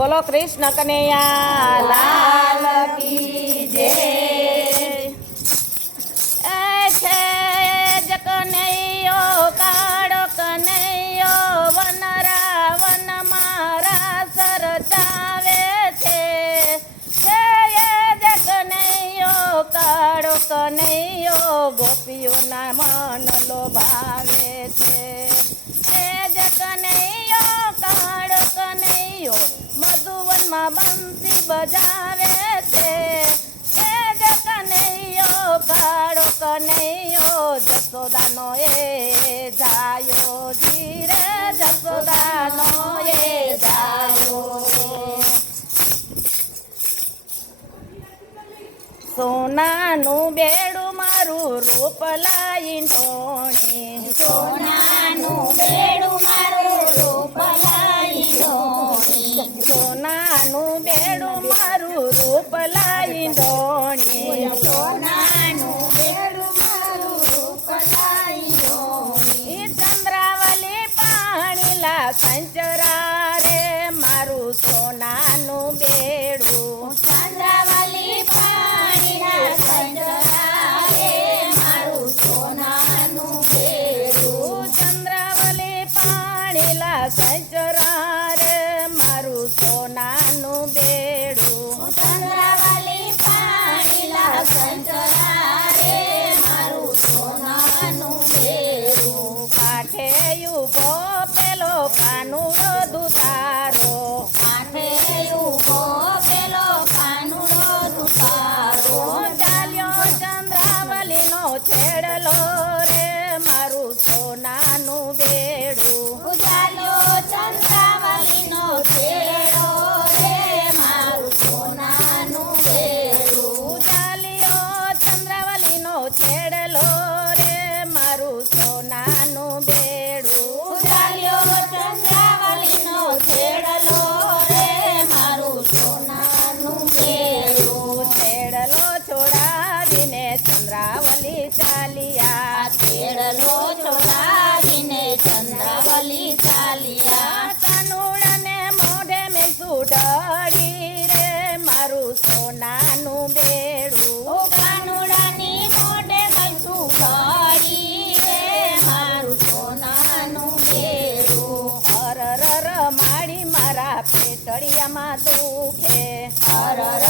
બોલો કૃષ્ણ કનૈયા, લાલ કી જય એ છે જકનૈયો કાળો કનૈયો, વન રાવણ મારા સરચાવે છે. છે જકનૈયો કાળો કનૈયો ગોપીઓના મન લોભાવે છે. એ જકનૈયો કાળો ગયો. મધુવનમાં બંસી બજાવે છે. એ જ કનૈયો કાળો કનૈયો જસોદાનો એ જાયો. ધીરે જસોદાનો એ જાયો. સોનાનું બેડું મારું રૂપ લાઈ ટોણી. સોનાનું રૂપલાઈ ડોણી સોનાનું બેડું ચંદ્રાવલી પાણીલા સંચરા રે મારું સોના છેડલો રે મારું સોનાનું બેડું. ra ra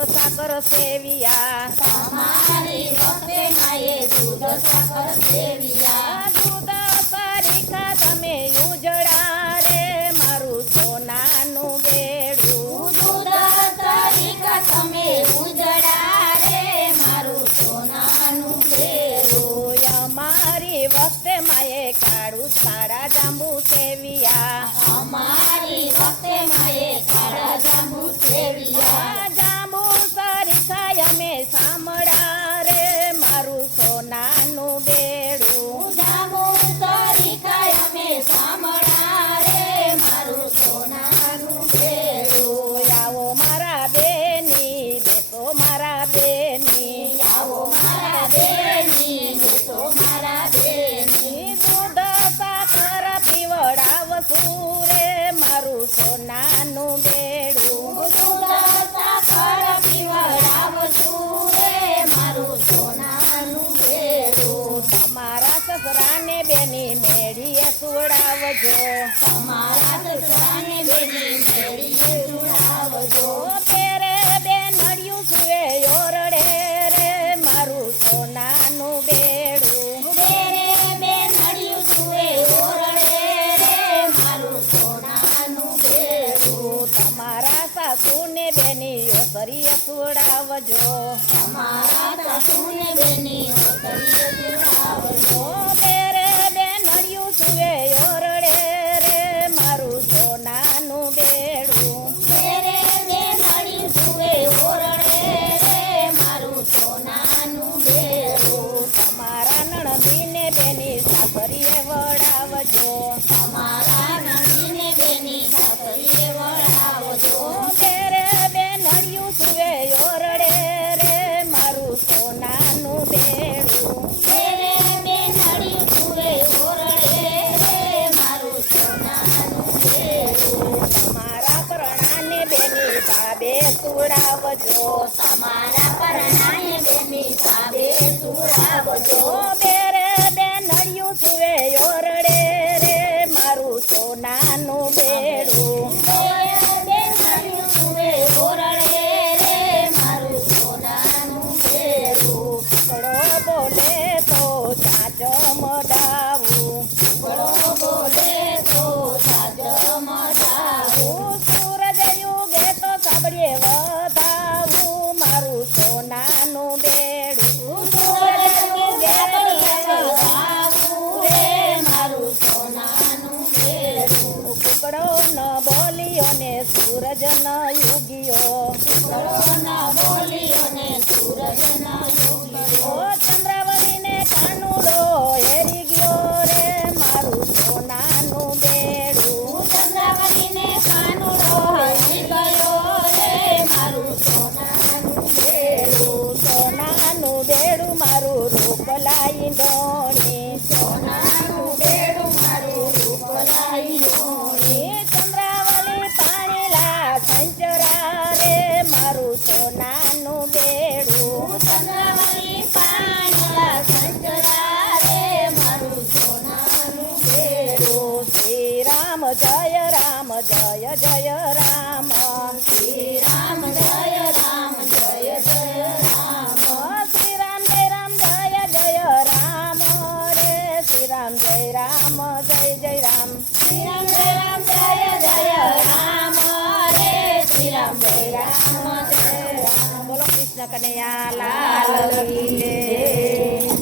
દૂધો સાકર સેવિયા. તમારી સેવિયા દૂધ પરીખા તમે ઉજળા રે મારું સોનાનું બેડું દૂધ પરીખા તમે વખતે માએ સાડા જાંબુ સેવિયા. અમારી સુવડાવજો અમારા સસરાને બેની મેળીએ બે નડિયું સુવે ઓરડે મારું સોનાનું બેડું. બે નડિયું સુવે મારું સોનાનું તમારા સાસુને બેની ઓસરીએ સુવડાવજો તમારા બેની સુવડાવજો તમારા પરણાય બેની સાબે સૂરજ ના યુગીઓ બોલિયો ને સૂરજ ના મારું સોનાનું બેડું. કનૈયા લાલ. કી